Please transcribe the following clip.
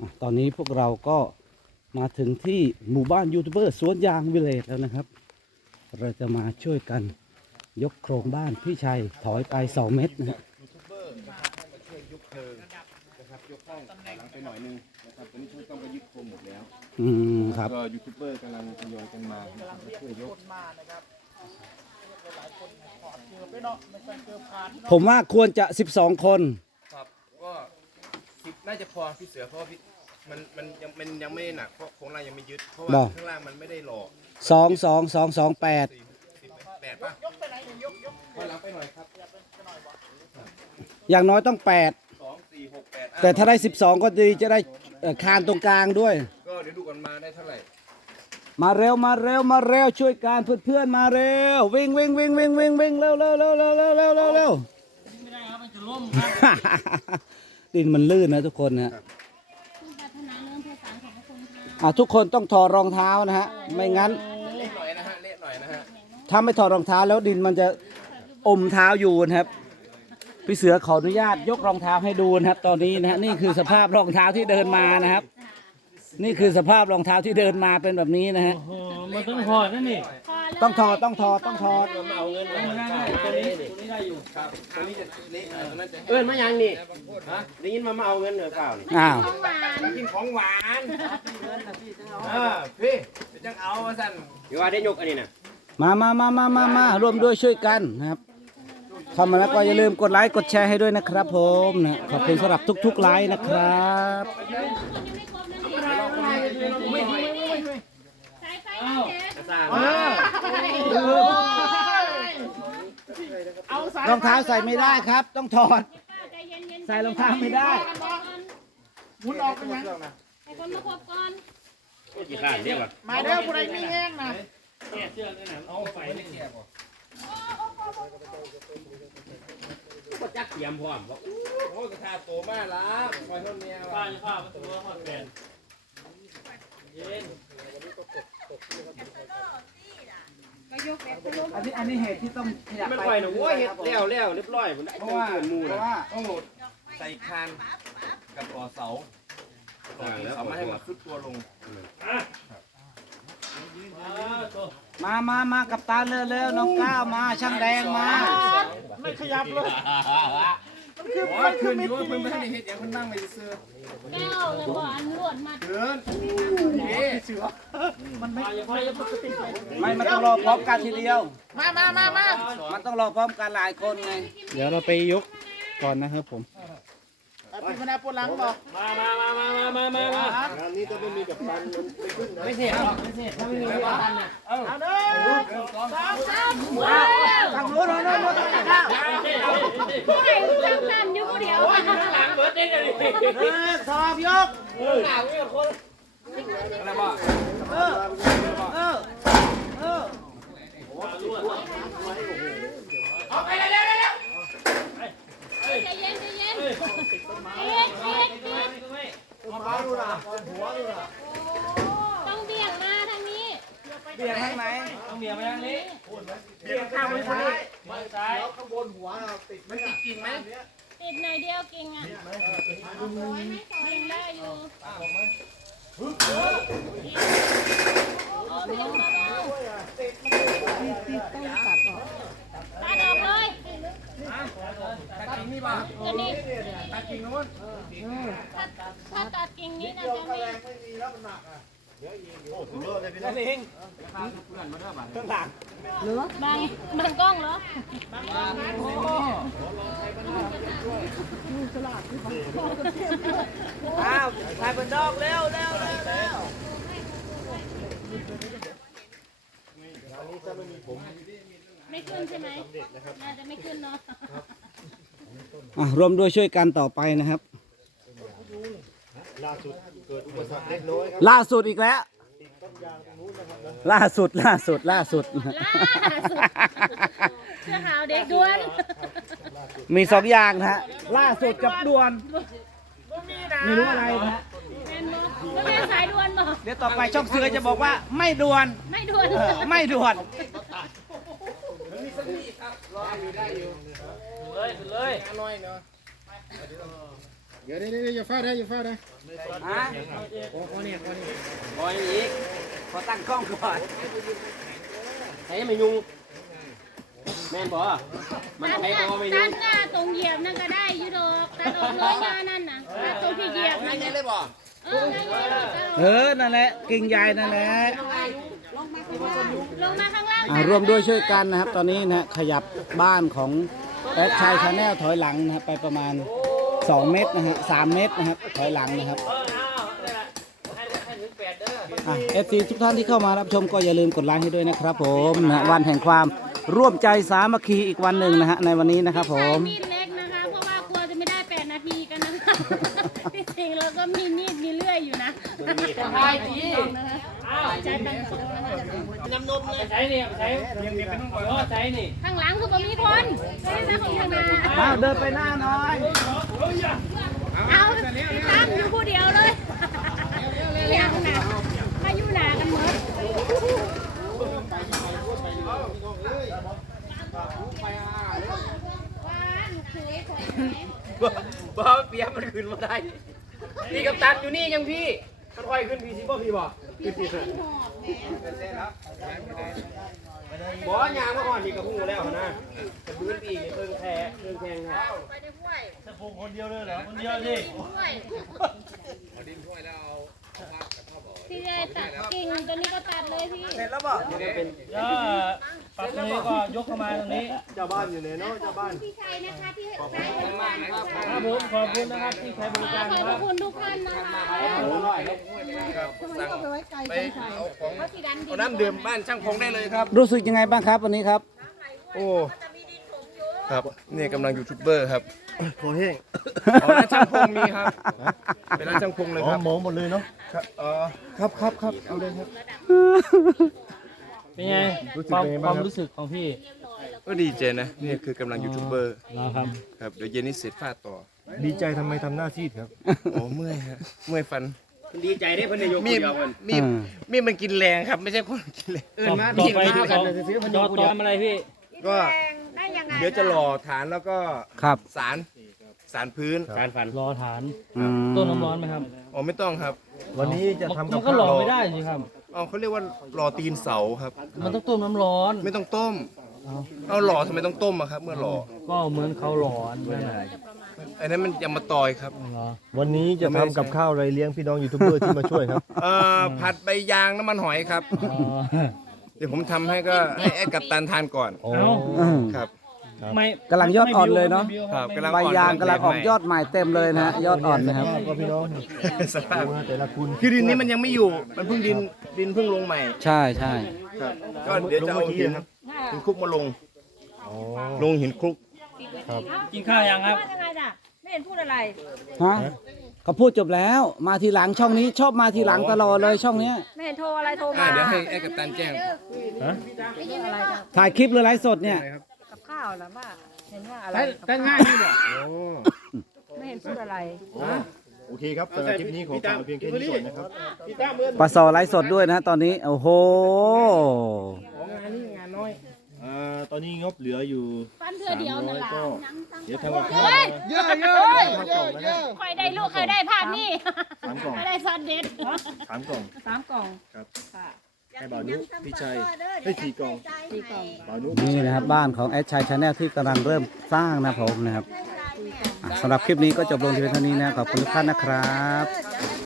อะตอนนี้พวกเราก็มาถึงที่หมู่บ้านยูทูบเบอร์สวนยางวิเลจแล้วนะครับ เราจะมาช่วยกันยกโครงบ้านพี่ชัยถอยไป 2 เมตรนะฮะยูทูบเบอร์นะครับให้มาช่วยยกเพลิงนะครับยกห้องหลังไปหน่อยนึงนะครับตอนนี้ช่วยต้องไปยึดโคมหมดแล้วอืมครับก็ยูทูบเบอร์กำลังทยอยกันมานะครับมาช่วยยกผมว่าควรจะ 12 คนครับก็ สิบน่าจะพอพี่เสือเพราะว่าพี่มันมันยังมันยังไม่ได้หนักเพราะโครงล่างยังไม่ยึดเพราะว่าบอก ข้างล่างมันไม่ได้หล่อ2 2 2 2 8สี่สิบแปดป่ะยกไปไหนยกยกหลังไปหน่อยครับอย่างน้อยต้องสองสี่หกแปด8แต่ถ้าได้12ก็ดีจะได้เอ่อคานตรงกลางด้วย ก็เดี๋ยวดูก่อนมาได้เท่าไหร่ มาเร็วมาเร็วมาเร็วช่วยกันเพื่อนๆมาเร็ววิ่งวิ่งวิ่งวิ่งวิ่งวิ่งเร็วเร็วเร็วเร็วเร็วเร็วเร็วเร็วไม่ได้ครับมันจะล่ม ดินมันลื่นนะทุกคนนะคุณปรารถนาเรื่องภาษาของพระคุณค่ะอะทุกคนต้องถอดรองเท้านะฮะ ไม่งั้น เละหน่อยนะฮะเละหน่อยนะฮะถ้าไม่ถอดรองเท้าแล้วดินมันจะอมเท้าอยู่นะครับ พี่เสือขออนุญาตยกรองเท้าให้ดูนะครับ ตอนนี้นะฮะนี่คือสภาพรองเท้าที่เดินมานะครับ นี่คือสภาพรองเท้าที่เดินมาเป็นแบบนี้นะฮะ โอ้มันต้องถอดนั่นนี่พอแล้วต้องถอดต้องถอดต้องถอดมาเอาเงินมาได้ตัวนี้ตัวนี้ได้อยู่ครับตรงนี้จะเละหน่อยตรงนั้นจะเอิ้นมายังนี่ฮะได้ยินมามาเอาเงินเหรอเปล่านี่อ้าวต้องหวานกินของหวานเออพี่เดี๋ยวจังเอามาสั่นเดี๋ยวว่าได้ยกอันนี้นะมามามามามามาร่วมด้วยช่วยกันนะครับเข้ามาแล้วก็อย่าลืมกดไลค์กดแชร์ให้ด้วยนะครับผมนะขอบคุณสำหรับทุกๆไลค์นะครับคนยังไม่ครบนะนี่ สายไฟมาเจ๊รองเท้าใส่ไม่ได้ครับ ต้องถอด ป้าใจเย็นๆใส่รองเท้าไม่ได้ มุนออกเป็นยังไอ้คนมาครบก่อนกี่ข้างเรียกว่ามาเด้อผู้ใดมีแห้งนะก้เชือกนี่นะเอาไฟนี่ก็จักเตรียมพร้อมบอกโอ้ยกระทาโตมากละคอยท่านี้ป้าจะข้าวประตูว่าหอดแฟนเย็น อันนี้อันนี้เหตุที่ต้องขยับมันไปไปหนูโอ้ยเฮ็ดแล้วแล้วเรียบร้อยผมได้เพเงิราะว่านเกินหมูเพนะราะว่าต้องโหลดใส่คานกับต่อเสาต่อเสาไม่ให้มันขึ้นตัวลงตัวมามามากับตาเร็วๆน้องก้าวมาช่างแดงมา ไม่ขยับเลย ว่าคืนอยู่ว่าเพิ่นไม่ให้เฮ็ดอย่างเพิ่นนั่งไปซื้อแก้วเลยบอกอันลวดมาเดินนี่มันไม่ป้าจะไฟจะปกติไม่มันต้องรอพร้อมกันทีเดียว มามามามามันต้องรอพร้อมกันหลายคนไง เดี๋ยวเราไปยกก่อนนะครับผม ไปีนาวปูหลังบอกมามามามามามามาางานนี้ถ้าไม่มีกับปันมันไม่เสียหรอกไม่เสียจถ้าไม่มีกับปันน่ะเอาหนึ่สองสามว้าวทางโน้นโน้นโน้นผู้ใหญ่ตั้งนั่นอยู่ผู้เดียวหลังเบิร์ดเด้งเลยสอบยกหลังนี่คนอะไรบ้างเออเออเออเอาไปเลย ต้องเบี่ยงมาทางนี้เบี่ยงให้ไหมต้องเบี่ยงไปทางนี้เบี่ยงข้างไปซ้ายมือซ้ายแล้วข้างบนหัวติดไม่ติดกิ่งไหมติดหน่อยเดียวกิ่งอะติดไหม่สวยได้อยู่ ตัดออกเลยตัดกิ่งนี่บ่จะนี่ตัดกิ่งนู้นถ้าตัดกิ่งนี้นะจะไม่นั่น เองข้างหลังบางบางกล้องเหรออ้าวถ่ายเป็นดอกเร็วเร็วเร็วเร็วไม่ขึ้นใช่ไหมน่าจะไม่ขึ้นเนาะ อะรวมด้วยช่วยกันต่อไปนะครับ ล่าสุดเกิดอุปสรรคเล็กน้อยครับล่าสุดอีกแล้วล่าสุดล่าสุดล่าสุดล่าสุด เสื้อขาวเด็กด้วนมีสองอย่างนะฮะล่าสุดกับด่วนไม่รู้อะไรนะฮะแมนบอกว่าแมนสายด่วนบอกเดี๋ยวต่อไปช่องเสือจะบอกว่าไม่ด่วนไม่ด่วนเออไม่ด่วนเลยเลยน้อยเนาะเดี๋ยวเดี๋ยวเดี๋ยวอย่าฟาดได้อย่าฟาดได้ฮะบอยอีกขอตั้งกล้องก่อนใช้ไม่ยุง แม่นบ่มันตัดใช้หน้าบ่ไม่ยุตังดหน้าตรงเหยียบนั่นก็ได้อยูดอกตัดออกเลยงานนั่นน่ะตัดตรงที่เหยียบนั่นน่ะเลยบ่เออนั่นเลยตัดออกเออนั่นแหละ กิ่งใหญ่นั่นแหละลงมาข้างล่างอ่าร่วมด้วยช่วยกันนะครับ ตอนนี้นะฮะขยับบ้านของแอดชัยชาแนลถอยหลังนะครับไปประมาณ 2เมตรนะฮะ3เมตรนะครับถอยหลังนะครับอะเอฟซีทุกท่านที่เข้ามารับชมก็อย่าลืมกดไลค์ให้ด้วยนะครับ ผมนะฮะวันแห่งความร่วมใจสามัคคีอีกวันหนึ่งนะฮะในวันนี้นะครับผใช้มมีดเล็กนะคะเพราะว่ากลัวจะไม่ได้แปดนาทีกันนะคะที่จริงเราก็มีมีดมีเลื่อยอยู่นะใช่ดีใช้ตั้งแต่ใช้นี่ใช้ยังมีเป็นต้องใช้นี่ข้างหลังคือบ่มีคนไม่ได้ของข้างหน้าอ้าวเดินไปหน้าหน้อย เอาตั้งอยู่ผู้เดียวเลยอย่างหนามาอยู่หนากันหมดบ่เปียมันขึ้นมาได้พี่กับตันอยู่นี่ยังพี่มันค่อยขึ้นพี่สิบ่พี่บ่บ่ บ่ยางก็อ่อนนี่กับหูแล้วนะกับพื้นปีกเพิ่งแพ้เพิ่งแข่งแพ้ไปในห้วยจะพงคนเดียวเลยเหรอคนเดียวดิห้วยเอดินห้วยแล้วเอาพี่เลยตัดกิ่งตอนนี้ก็ตัดเลยพี่เสร็จแล้วป่ะเป็นย่าปักนี้ก็ยกเข้ามาตรงนี้เจ้าบ้านอยู่ไหนเนาะเจ้าบ้านพี่ชัยนะคะที่ใช้บริการครับผมขอบคุณนะครับที่ใช้บริการครับขอบคุณทุกท่านนะคะ ไปเอาของเอาน้ำดื่มบ้านช่างพงได้เลยครับ รู้สึกยังไงบ้างครับวันนี้ครับ โอ้ครับนี่กำลังยูทูบเบอร์ครับโอแห้งอ๋อร้านช่างพงมีครับเป็นร้านช่างพงเลยครับหมอหมดเลยเนาะครับอ๋อครับครับครับเอาเลยครับเป็นไงรู้สึกความเป็นไงคบ้างวามครับรู้สึกของพี่ก็ดีใจนะนี่คือกำลังยูทูบเบอร์นะครับครับเดี๋ยวเย็นนี้เสร็จฟาดต่อ ดีใจทำไมทำหน้าซีดครับโอ้เมื่อยฮะเมื่อยฟัน ดีใจได้เพิ่นได้ยกมีดเดียวเพิ่นมีดมีดมันกินแรงครับ ไม่ใช่คนกินแรงต่อต่อไปที่เขาต่อต่อทำอะไรพี่ ก็เดี๋ยวจะหล่อฐานแล้วก็ครับ สารสารพื้นการฝันรอฐานอืม ต้นน้ำร้อนไหมครับอ๋อไม่ต้องครับวันนี้จะมันทำกัมับนก็ข้าวหล่อไม่ได้สิครับ อ๋อเขาเรียกว่าหล่อตีนเสาครับ มันต้องต้มน้ำร้อน ไม่ต้องต้ม เอาเอาหล่อทำไมต้องต้มอะครับ เมื่อหล่อก็เหมือนเขาหลอนนั่นแหละ อันนั้นมันยำมาตอยครับเหรอวันนี้จะทำกับข้าวอะไรเลี้ยงพี่น้องยูทูบเบอร์ที่มาช่วยครับ เอ่อผัดใบยางน้ำมันหอยครับอ๋อเดี๋ยวผมทำให้ก็ให้แอดกับตันทานก่อนโอ้เอาอืมครับ ไม่กำลังยอดอ่อนเลยเนาะไม่บิ้วครับกำลังใบยางกำลังออกยอดใหม่เต็มเลยนะฮะยอดอ่อนนะครับ ก็พี่น้องสภาพดูนะแต่ละคุณคือดินนี้มันยังไม่อยู่ มันเพิ่งดินดินเพิ่งลงใหม่ ใช่ใช่ ครับ ก็เดี๋ยวจะเอาหินหินคลุกมาลงอ๋อลงหินคลุก กินข้าวยังครับยังไงน่ะไม่เห็นพูดอะไร ฮะเขาพูดจบแล้วมาทีหลังช่องนี้ชอบมาทีหลังตลอดเลยช่องเนี้ยไม่เห็นโทรอะไรโทรอ่ามาเดี๋ยวให้แอดกับตันแจ้งอะไรนะถ่ายคลิปหรือไลฟ์สดเนี่ยกับข้าวนะว่า เห็นว่าอะไรแต่ง่ายนี่บ่โอ้ไม่เห็นพูดอะไร โอเคครับสำหรับคลิปนี้ขอฝากไว้เพียงแค่นี้ก่อนนะครับปลาซอไลฟ์สดด้วยนะฮะตอนนี้โอ้โหอ่า ตอนนี้งบเหลืออยู่ฟันเธอเดียวนั่นแหละก็เดี๋ยวทำกับข้าวเฮ้ยเยอะเยอะเยอะเยอะคอยได้ลูกเคยได้ภาพนี่สามกล่องไม่ได้ซอสเด็ดสามกล่องสามกล่องครับค่ะให้บ่าวนุพี่ชัยให้สี่กล่องสี่กล่องบ่าวนุนี่นะครับบ้านของแอดชัยชาแนลที่กำลังเริ่มสร้างนะผมนะครับอะสำหรับคลิปนี้ก็จบลงที่เพียงเท่านี้นะขอบคุณทุกท่านนะครับเ